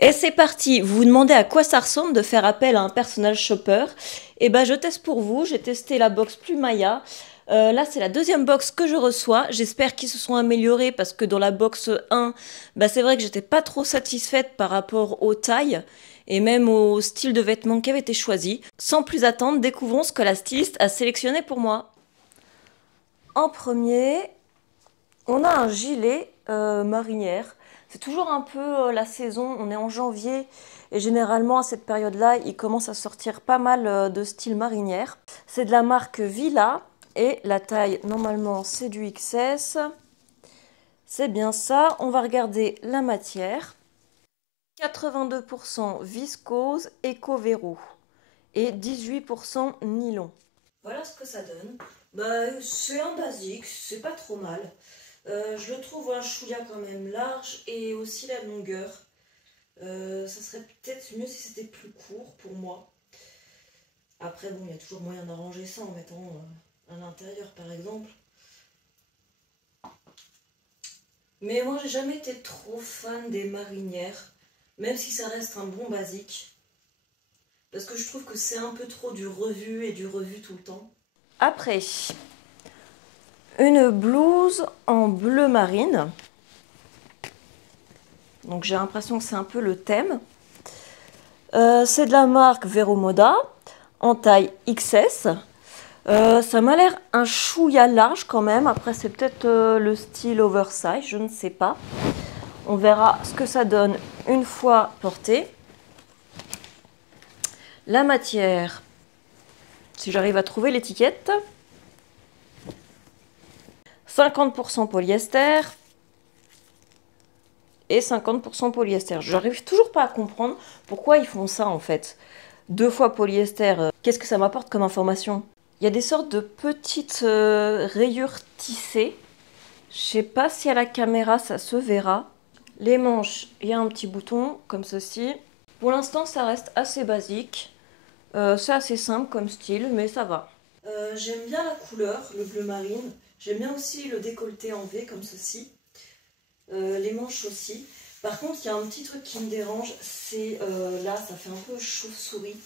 Et c'est parti, vous vous demandez à quoi ça ressemble de faire appel à un personnage shopper. Et ben je teste pour vous, j'ai testé la box Plumaya. Là c'est la deuxième box que je reçois, j'espère qu'ils se sont améliorés parce que dans la box 1, bah, c'est vrai que j'étais pas trop satisfaite par rapport aux tailles et même au style de vêtements qui avait été choisi. Sans plus attendre, découvrons ce que la styliste a sélectionné pour moi. En premier, on a un gilet marinière. C'est toujours un peu la saison, on est en janvier et généralement à cette période-là, il commence à sortir pas mal de style marinière. C'est de la marque Villa et la taille normalement c'est du XS. C'est bien ça, on va regarder la matière. 82% viscose éco-véro et 18% nylon. Voilà ce que ça donne. Bah, c'est un basique, c'est pas trop mal. Je le trouve un chouïa quand même large et aussi la longueur. Ça serait peut-être mieux si c'était plus court pour moi. Après, bon, il y a toujours moyen d'arranger ça en mettant à l'intérieur par exemple. Mais moi, j'ai jamais été trop fan des marinières, même si ça reste un bon basique. Parce que je trouve que c'est un peu trop du revu et du revu tout le temps. Après, une blouse en bleu marine. Donc j'ai l'impression que c'est un peu le thème. C'est de la marque Vero Moda en taille XS. Ça m'a l'air un chouïa large quand même. Après c'est peut-être le style oversize, je ne sais pas. On verra ce que ça donne une fois porté. La matière, si j'arrive à trouver l'étiquette. 50% polyester et 50% polyester. Je n'arrive toujours pas à comprendre pourquoi ils font ça en fait. 2 fois polyester, qu'est-ce que ça m'apporte comme information? Il y a des sortes de petites rayures tissées. Je sais pas si à la caméra ça se verra. Les manches, il y a un petit bouton comme ceci. Pour l'instant, ça reste assez basique. C'est assez simple comme style, mais ça va. J'aime bien la couleur, le bleu marine. J'aime bien aussi le décolleté en V comme ceci. Les manches aussi. Par contre, il y a un petit truc qui me dérange, c'est là, ça fait un peu chauve-souris.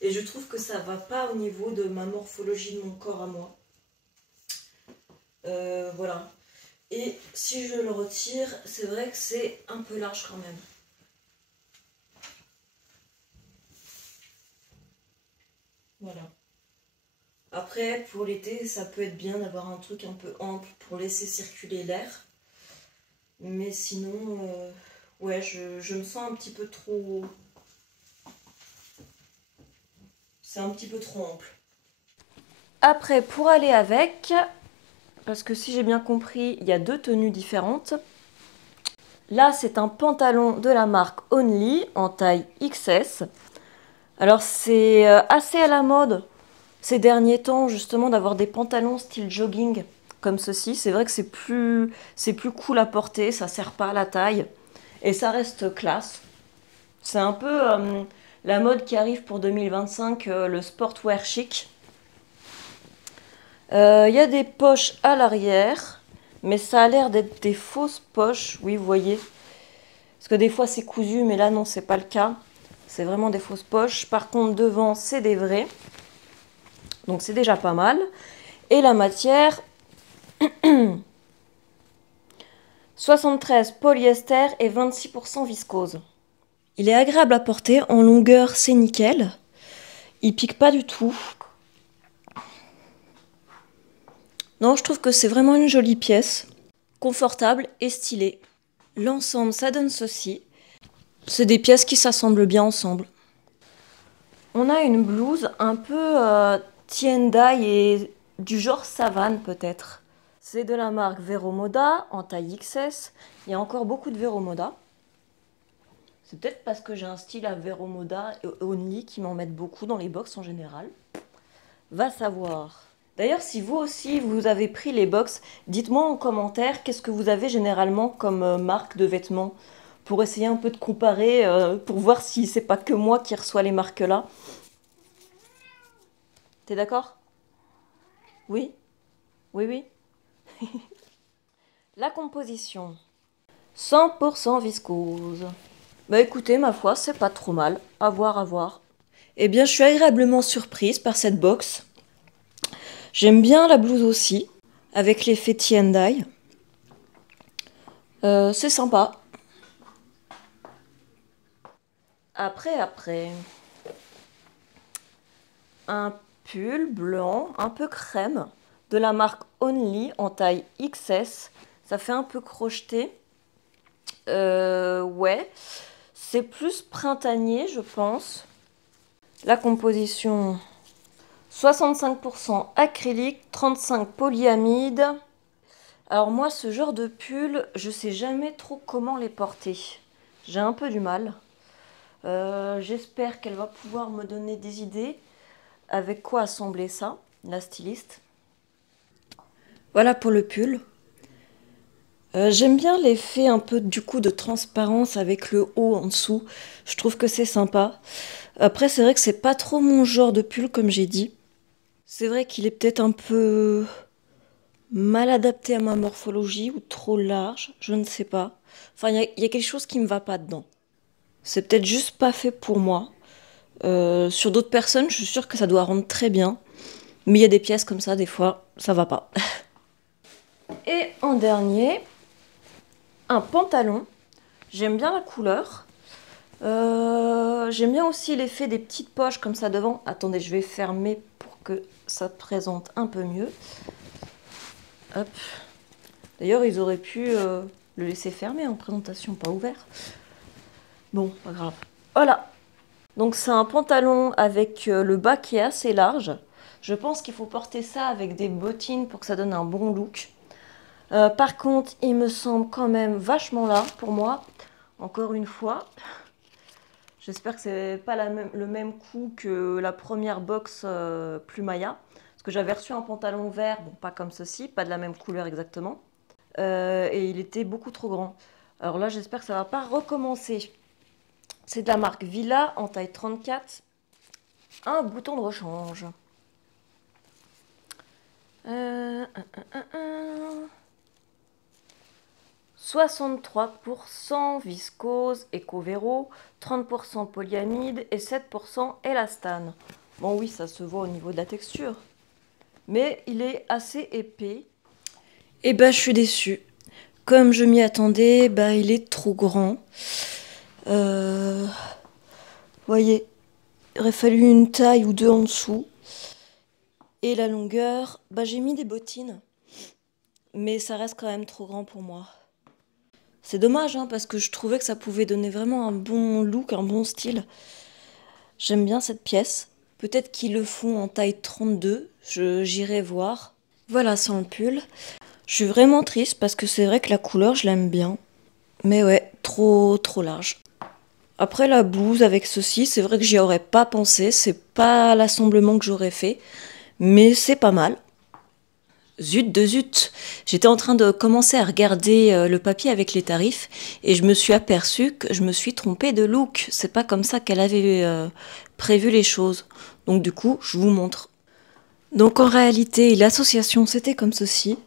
Et je trouve que ça va pas au niveau de ma morphologie de mon corps à moi. Voilà. Et si je le retire, c'est vrai que c'est un peu large quand même. Voilà. Après, pour l'été, ça peut être bien d'avoir un truc un peu ample pour laisser circuler l'air. Mais sinon, ouais, je me sens un petit peu trop... C'est un petit peu trop ample. Après, pour aller avec, parce que si j'ai bien compris, il y a 2 tenues différentes. Là, c'est un pantalon de la marque Only en taille XS. Alors, c'est assez à la mode ces derniers temps, justement, d'avoir des pantalons style jogging comme ceci. C'est vrai que c'est plus cool à porter, ça ne sert pas à la taille et ça reste classe. C'est un peu la mode qui arrive pour 2025, le sportwear chic. Il y a des poches à l'arrière, mais ça a l'air d'être des fausses poches. Oui, vous voyez. Parce que des fois c'est cousu, mais là non, c'est pas le cas. C'est vraiment des fausses poches. Par contre, devant, c'est des vrais. Donc c'est déjà pas mal. Et la matière, 73 polyester et 26% viscose. Il est agréable à porter, en longueur c'est nickel. Il pique pas du tout. Non, je trouve que c'est vraiment une jolie pièce. Confortable et stylée. L'ensemble, ça donne ceci. C'est des pièces qui s'assemblent bien ensemble. On a une blouse un peu tie-and-dye et du genre savane peut-être. C'est de la marque Vero Moda en taille XS. Il y a encore beaucoup de Vero Moda. C'est peut-être parce que j'ai un style à Vero Moda et Only qui m'en mettent beaucoup dans les box en général. Va savoir. D'ailleurs, si vous aussi vous avez pris les box, dites-moi en commentaire qu'est-ce que vous avez généralement comme marque de vêtements pour essayer un peu de comparer, pour voir si c'est pas que moi qui reçois les marques-là. T'es d'accord? Oui? Oui, oui. La composition. 100% viscose. Bah écoutez, ma foi, c'est pas trop mal. À voir, à voir. Eh bien, je suis agréablement surprise par cette box. J'aime bien la blouse aussi, avec l'effet tie-and-dye. C'est sympa. Après, un pull blanc, un peu crème, de la marque Only en taille XS. Ça fait un peu crocheté. Ouais, c'est plus printanier, je pense. La composition 65% acrylique, 35 polyamide. Alors moi, ce genre de pull, je sais jamais trop comment les porter. J'ai un peu du mal. J'espère qu'elle va pouvoir me donner des idées avec quoi assembler ça, la styliste. Voilà pour le pull. J'aime bien l'effet un peu du coup de transparence avec le haut en dessous. Je trouve que c'est sympa. Après, c'est vrai que c'est pas trop mon genre de pull comme j'ai dit. C'est vrai qu'il est peut-être un peu mal adapté à ma morphologie ou trop large, je ne sais pas. Enfin, il y a quelque chose qui me va pas dedans. C'est peut-être juste pas fait pour moi. Sur d'autres personnes, je suis sûre que ça doit rendre très bien. Mais il y a des pièces comme ça, des fois, ça va pas. Et en dernier, un pantalon. J'aime bien la couleur. J'aime bien aussi l'effet des petites poches comme ça devant. Attendez, je vais fermer pour que ça présente un peu mieux. Hop. D'ailleurs, ils auraient pu le laisser fermé en présentation, pas ouvert. Bon, pas grave. Voilà. Donc c'est un pantalon avec le bas qui est assez large. Je pense qu'il faut porter ça avec des bottines pour que ça donne un bon look. Par contre, il me semble quand même vachement large pour moi. Encore une fois. J'espère que c'est pas le même coup que la première box Plumaya. Parce que j'avais reçu un pantalon vert, bon pas comme ceci, pas de la même couleur exactement. Et il était beaucoup trop grand. Alors là, j'espère que ça va pas recommencer. C'est de la marque Villa en taille 34. Un bouton de rechange. Euh, un, un, un. 63% viscose Eco-Vero, 30% polyamide et 7% élastane. Bon oui, ça se voit au niveau de la texture. Mais il est assez épais. Et bah je suis déçue. Comme je m'y attendais, bah il est trop grand. Voyez, il aurait fallu une taille ou deux en dessous. Et la longueur, bah j'ai mis des bottines. Mais ça reste quand même trop grand pour moi. C'est dommage, hein, parce que je trouvais que ça pouvait donner vraiment un bon look, un bon style. J'aime bien cette pièce. Peut-être qu'ils le font en taille 32, j'irai voir. Voilà, sans le pull. Je suis vraiment triste parce que c'est vrai que la couleur, je l'aime bien. Mais ouais, trop large. Après la blouse avec ceci, c'est vrai que j'y aurais pas pensé. C'est pas l'assemblement que j'aurais fait. Mais c'est pas mal. Zut de zut! J'étais en train de commencer à regarder le papier avec les tarifs et je me suis aperçue que je me suis trompée de look. C'est pas comme ça qu'elle avait prévu les choses. Donc du coup, je vous montre. Donc en réalité, l'association c'était comme ceci.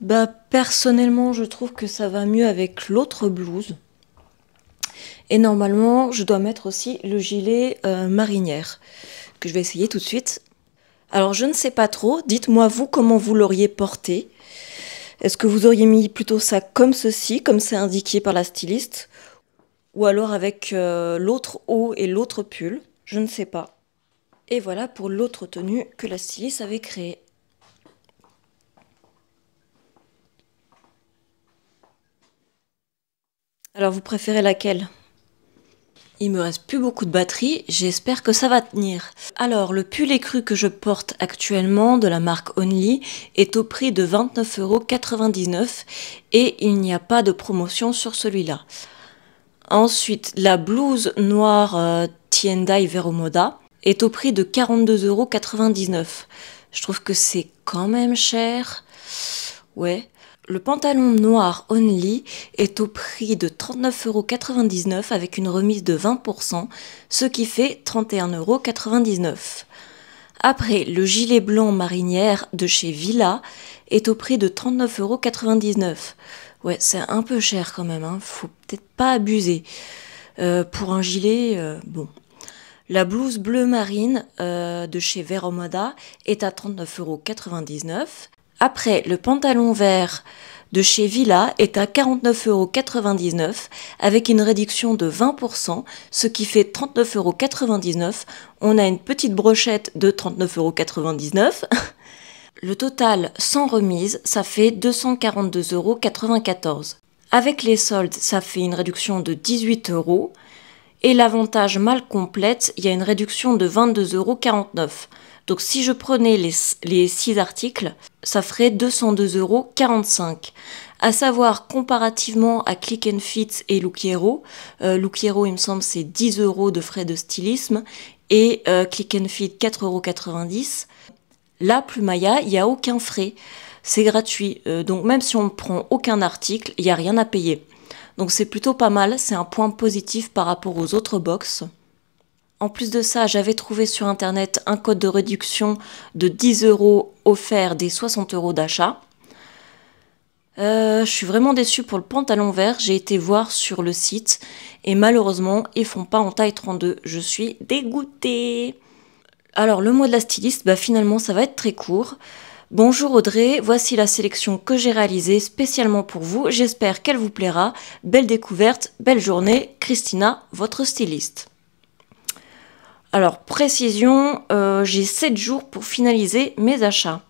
Bah personnellement, je trouve que ça va mieux avec l'autre blouse. Et normalement, je dois mettre aussi le gilet marinière que je vais essayer tout de suite. Alors je ne sais pas trop, dites-moi vous comment vous l'auriez porté. Est-ce que vous auriez mis plutôt ça comme ceci, comme c'est indiqué par la styliste, ou alors avec l'autre haut et l'autre pull? Je ne sais pas. Et voilà pour l'autre tenue que la styliste avait créée. Alors vous préférez laquelle? Il me reste plus beaucoup de batterie, j'espère que ça va tenir. Alors, le pull écru que je porte actuellement de la marque Only est au prix de 29,99 € et il n'y a pas de promotion sur celui-là. Ensuite, la blouse noire Tiendai Vero Moda est au prix de 42,99 €. Je trouve que c'est quand même cher. Ouais. Le pantalon noir Only est au prix de 39,99 € avec une remise de 20%, ce qui fait 31,99 €. Après, le gilet blanc marinière de chez Villa est au prix de 39,99 €. Ouais, c'est un peu cher quand même, hein. Faut peut-être pas abuser. Pour un gilet, bon. La blouse bleu marine de chez Veromoda est à 39,99 €. Après, le pantalon vert de chez Villa est à 49,99 € avec une réduction de 20%, ce qui fait 39,99 €. On a une petite brochette de 39,99 €. Le total sans remise, ça fait 242,94 €. Avec les soldes, ça fait une réduction de 18 €. Et l'avantage mal complète, il y a une réduction de 22,49 €. Donc si je prenais les 6 articles, ça ferait 202,45 €. À savoir, comparativement à Click and Fit et Look Hero, il me semble, c'est 10 € de frais de stylisme et Click and Fit 4,90 €. Là, Plumaya, il n'y a aucun frais. C'est gratuit. Donc même si on ne prend aucun article, il n'y a rien à payer. Donc c'est plutôt pas mal, c'est un point positif par rapport aux autres box. En plus de ça, j'avais trouvé sur internet un code de réduction de 10 € offert des 60 € d'achat. Je suis vraiment déçue pour le pantalon vert, j'ai été voir sur le site et malheureusement, ils font pas en taille 32. Je suis dégoûtée. Alors le mot de la styliste, finalement ça va être très court. Bonjour Audrey, voici la sélection que j'ai réalisée spécialement pour vous. J'espère qu'elle vous plaira. Belle découverte, belle journée. Christina, votre styliste. Alors, précision, j'ai 7 jours pour finaliser mes achats.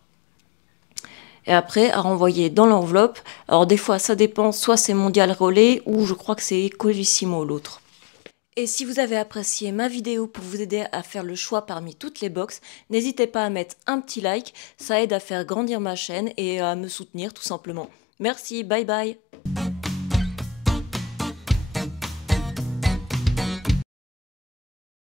Et après, à renvoyer dans l'enveloppe. Alors, des fois, ça dépend. Soit c'est Mondial Relais ou je crois que c'est Colissimo l'autre. Et si vous avez apprécié ma vidéo pour vous aider à faire le choix parmi toutes les box, n'hésitez pas à mettre un petit like, ça aide à faire grandir ma chaîne et à me soutenir tout simplement. Merci, bye bye.